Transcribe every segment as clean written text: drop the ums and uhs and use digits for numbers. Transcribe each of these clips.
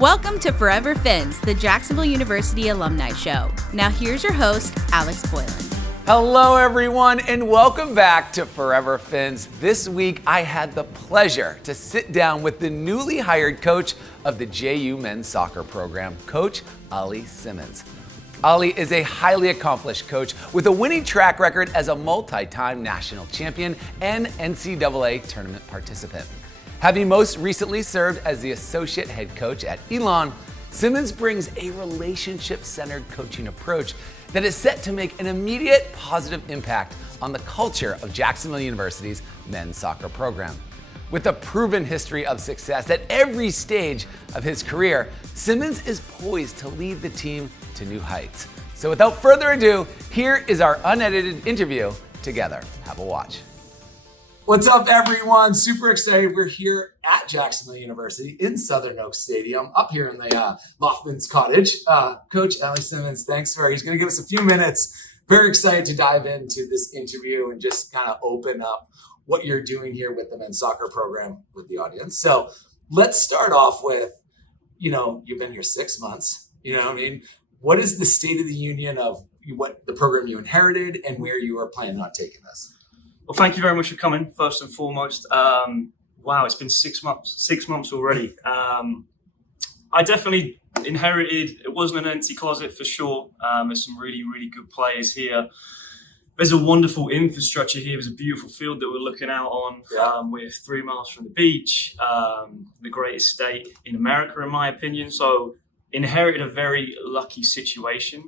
Welcome to Forever Phins, the Jacksonville University Alumni Show. Now here's your host, Alex Boylan. Hello everyone and welcome back to Forever Phins. This week I had the pleasure to sit down with the newly hired coach of the JU men's soccer program, Coach Simmons. Ali is a highly accomplished coach with a winning track record as a multi-time national champion and NCAA tournament participant. Having most recently served as the associate head coach at Elon, Simmons brings a relationship-centered coaching approach that is set to make an immediate positive impact on the culture of Jacksonville University's men's soccer program. With a proven history of success at every stage of his career, Simmons is poised to lead the team to new heights. So without further ado, here is our unedited interview together. Have a watch. What's up, everyone? Super excited. We're here at Jacksonville University in Southern Oaks Stadium, up here in the Loftman's Cottage. Coach Alex Simmons, he's going to give us a few minutes. Very excited to dive into this interview and just kind of open up what you're doing here with the men's soccer program with the audience. So let's start off with, you've been here 6 months. What is the state of the union of what the program you inherited and where you are planning on taking this? Well, thank you very much for coming, first and foremost. Wow, it's been 6 months already. I definitely inherited, it wasn't an empty closet for sure. There's some really, really good players here. There's a wonderful infrastructure here. There's a beautiful field that we're looking out on. We're 3 miles from the beach, the greatest state in America, in my opinion. So inherited a very lucky situation.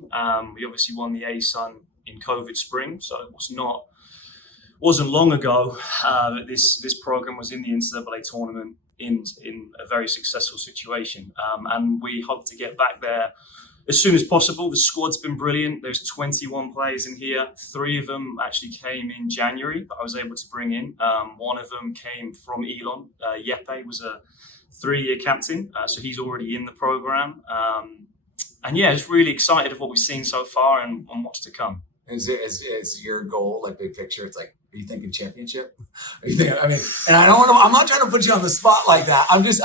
We obviously won the ASUN in COVID spring, so it wasn't long ago that this program was in the NCAA Tournament in a very successful situation. And we hope to get back there as soon as possible. The squad's been brilliant. There's 21 players in here. 3 of them actually came in January that I was able to bring in. One of them came from Elon. Yepe was a 3-year captain, so he's already in the program. And yeah, just really excited of what we've seen so far and what's to come. Is your goal, like big picture, it's like, are you thinking championship? And I don't want to, I'm not trying to put you on the spot like that. I'm just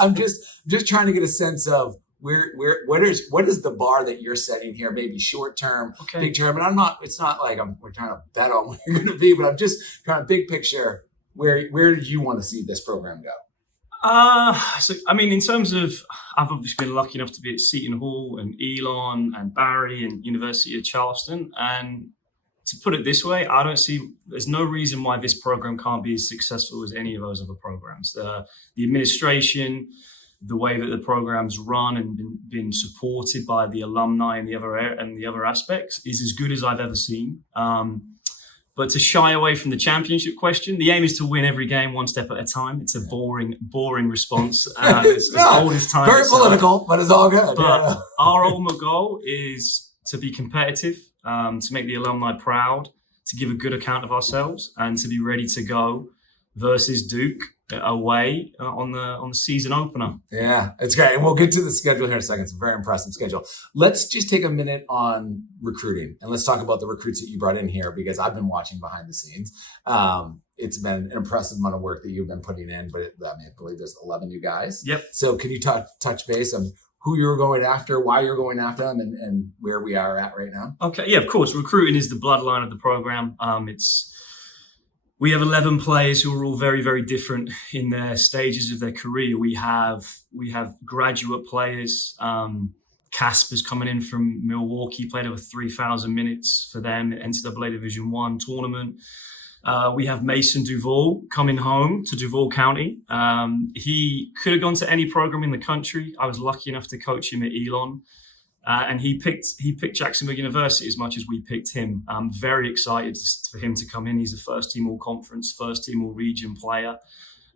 trying to get a sense of what is the bar that you're setting here? Maybe short term, big term. And it's not like we're trying to bet on what you're going to be, but I'm just trying to big picture. Where do you want to see this program go? In terms of, I've obviously been lucky enough to be at Seton Hall and Elon and Barry and University of Charleston. And to put it this way, there's no reason why this program can't be as successful as any of those other programs. The administration, the way that the program's run and been supported by the alumni and the other aspects is as good as I've ever seen. But to shy away from the championship question, the aim is to win every game one step at a time. It's a boring response. It's as old as time. Very political, but it's all good. But our ultimate goal is to be competitive, to make the alumni proud, to give a good account of ourselves, and to be ready to go versus Duke away on the season opener. Yeah, it's great. And we'll get to the schedule here in a second. It's a very impressive schedule. Let's just take a minute on recruiting and let's talk about the recruits that you brought in here, because I've been watching behind the scenes. It's been an impressive amount of work that you've been putting in, but I believe there's 11 new guys. Yep. So can you touch base on who you're going after, why you're going after them, and where we are at right now? Okay, yeah, of course. Recruiting is the bloodline of the program. We have 11 players who are all very, very different in their stages of their career. We have graduate players. Casper's coming in from Milwaukee, played over 3,000 minutes for them at NCAA Division I tournament. We have Mason Duval coming home to Duval County. He could have gone to any program in the country. I was lucky enough to coach him at Elon. And he picked Jacksonville University as much as we picked him. I'm very excited for him to come in. He's a first-team all-conference, first-team all-region player.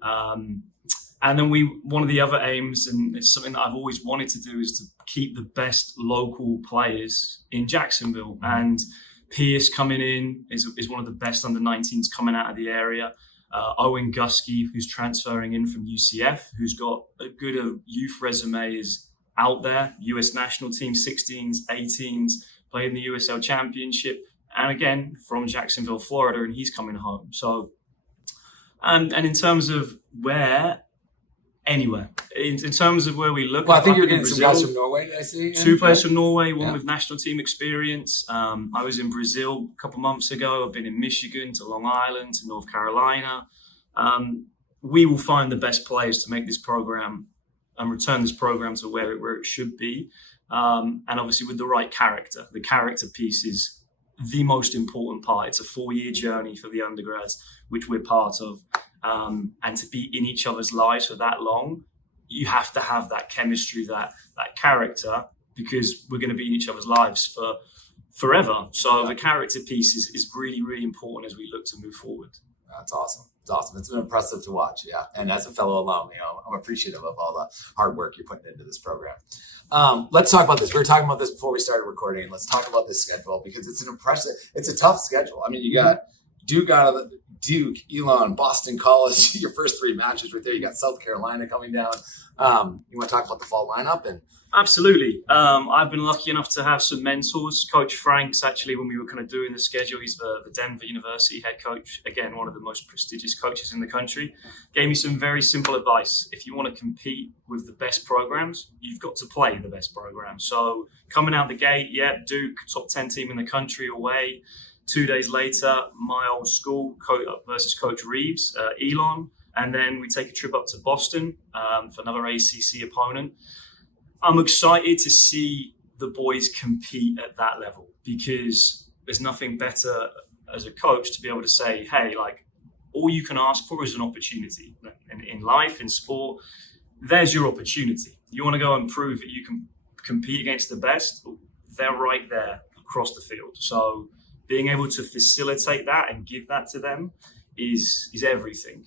And then one of the other aims, and it's something that I've always wanted to do, is to keep the best local players in Jacksonville. And Pierce coming in is one of the best under-19s coming out of the area. Owen Gusky, who's transferring in from UCF, who's got a good youth resume, is out there, US national team, 16s, 18s, played in the USL Championship, and again, from Jacksonville, Florida, and he's coming home. So, and in terms of where, Anywhere. In terms of where we look, well, I think you're getting some guys from Norway, I see. 2 players from Norway, one with national team experience. I was in Brazil a couple months ago. I've been in Michigan, to Long Island, to North Carolina. We will find the best players to make this program and return this program to where it should be. And obviously with the right character. The character piece is the most important part. It's a 4-year journey for the undergrads, which we're part of. And to be in each other's lives for that long, you have to have that chemistry, that character, because we're going to be in each other's lives for forever. So the character piece is really, really important as we look to move forward. That's awesome. It's awesome. It's been impressive to watch. Yeah. And as a fellow alum, I'm appreciative of all the hard work you're putting into this program. Let's talk about this. We were talking about this before we started recording. Let's talk about this schedule because it's a tough schedule. I mean, you got Duke, Elon, Boston College, your first 3 matches right there. You got South Carolina coming down. You want to talk about the fall lineup? Absolutely. I've been lucky enough to have some mentors. Coach Franks, actually, when we were kind of doing the schedule, he's the Denver University head coach. Again, one of the most prestigious coaches in the country. Gave me some very simple advice. If you want to compete with the best programs, you've got to play the best programs. So coming out the gate, Duke, top 10 team in the country away. 2 days later, my old school versus Coach Reeves, Elon. And then we take a trip up to Boston for another ACC opponent. I'm excited to see the boys compete at that level because there's nothing better as a coach to be able to say, hey, like, all you can ask for is an opportunity. In life, in sport, there's your opportunity. You want to go and prove that you can compete against the best? They're right there across the field. So being able to facilitate that and give that to them is everything.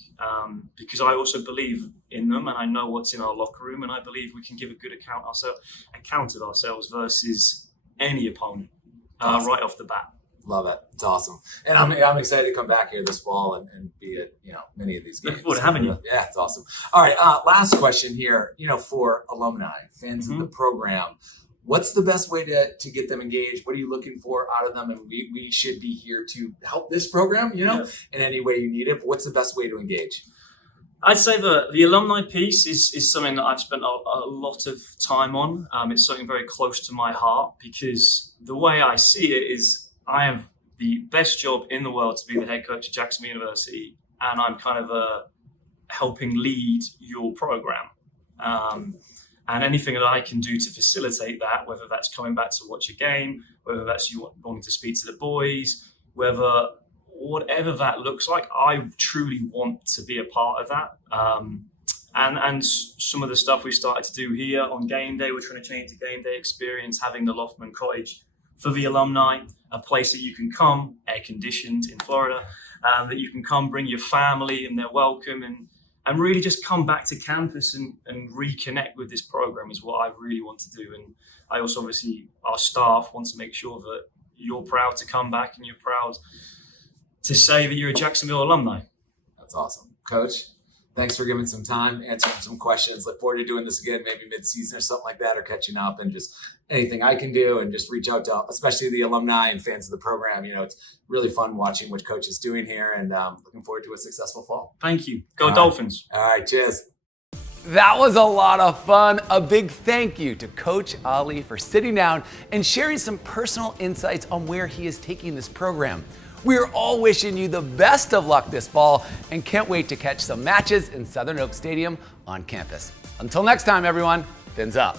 Because I also believe in them and I know what's in our locker room and I believe we can give a good account of ourselves versus any opponent right off the bat. Love it. It's awesome. And I'm excited to come back here this fall and be at many of these games. Look forward to having you. Yeah, it's awesome. All right, last question here, for alumni, fans of the program. What's the best way to get them engaged? What are you looking for out of them? And we should be here to help this program, in any way you need it. But what's the best way to engage? I'd say the alumni piece is something that I've spent a lot of time on. It's something very close to my heart because the way I see it is I have the best job in the world to be the head coach at Jacksonville University, and I'm kind of helping lead your program. And anything that I can do to facilitate that, whether that's coming back to watch a game, whether that's you wanting to speak to the boys, whatever that looks like, I truly want to be a part of that. And some of the stuff we started to do here on game day, we're trying to change the game day experience, having the Loftman Cottage for the alumni, a place that you can come, air conditioned in Florida, that you can come, bring your family and they're welcome and really just come back to campus and reconnect with this program is what I really want to do. And I also, obviously, our staff wants to make sure that you're proud to come back and you're proud to say that you're a Jacksonville alumni. That's awesome. Coach, thanks for giving some time, answering some questions. Look forward to doing this again, maybe mid-season or something like that, or catching up and just anything I can do and just reach out to, especially the alumni and fans of the program. It's really fun watching what Coach is doing here and looking forward to a successful fall. Thank you. Go Dolphins. All right, cheers. That was a lot of fun. A big thank you to Coach Ali for sitting down and sharing some personal insights on where he is taking this program. We're all wishing you the best of luck this fall and can't wait to catch some matches in Southern Oak Stadium on campus. Until next time, everyone, Phins up.